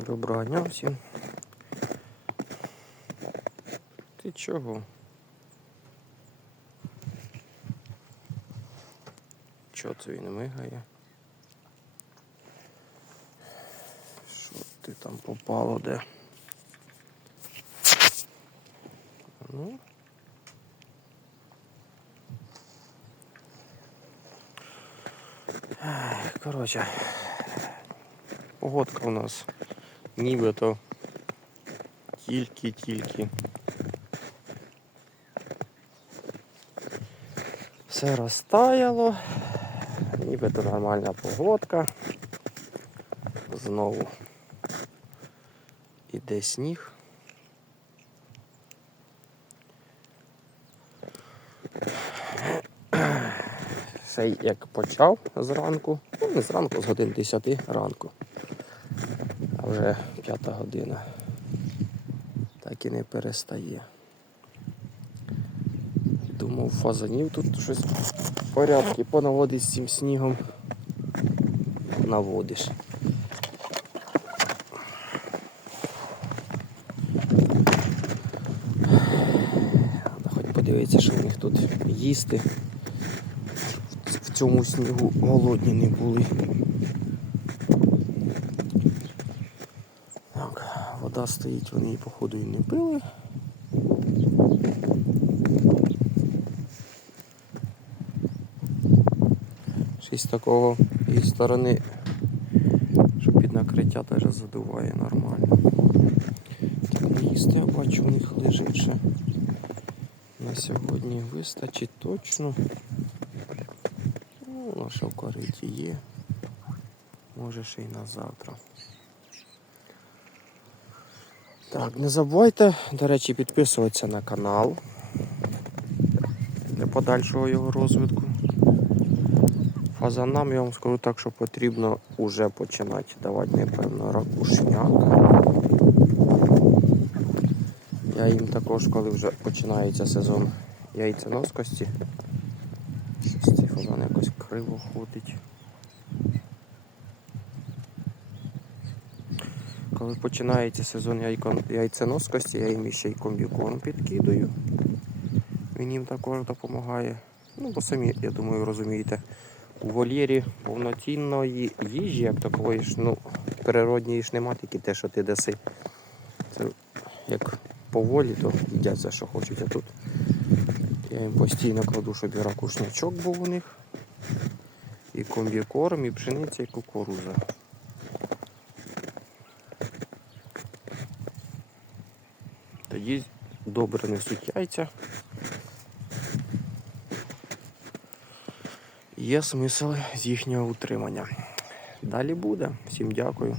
Доброго дня всім. Ти чого? Чого це він мигає? Що ти там попало де? Ну. Коротше, погодка у нас нібито тільки-тільки. Все розтаяло, нібито нормальна погодка. Знову іде сніг. Цей як почав зранку, ну не зранку, з годин 10 ранку. Вже п'ята година. Так і не перестає. Думав, фазанів тут щось порядки понаводить з цим снігом. Наводиш. Треба хоч подивитися, що в них тут їсти. В цьому снігу голодні не були. Так, вода стоїть, вони її походу і не пили. Щось такого і сторони, що під накриття теж задуває нормально. Так, їсти я бачу, у них лежить ще. На сьогодні вистачить точно. Ну, наша в кориті є. Може ще й на завтра. Так, не забувайте, до речі, підписуватися на канал для подальшого його розвитку. Фазанам я вам скажу так, що потрібно вже починати давати, напевно, ракушняк. Я їм також, коли вже починається сезон яйценоскості, щось цей фазан якось криво ходить. Коли починається сезон яйценоскості, я їм ще й комбікорм підкидаю. Він їм також допомагає. Ну, бо самі, я думаю, розумієте, у вольєрі повноцінної їжі, як такої ж, ну, природньої ж нема, тільки те, що ти даси. Це як по волі, то їдять за що хочуть. А тут я їм постійно кладу, щоб і ракушнячок був у них. І комбікорм, і пшениця, і кукуруза. Тоді добре несуть яйця. Є смисл з їхнього утримання. Далі буде. Всім дякую.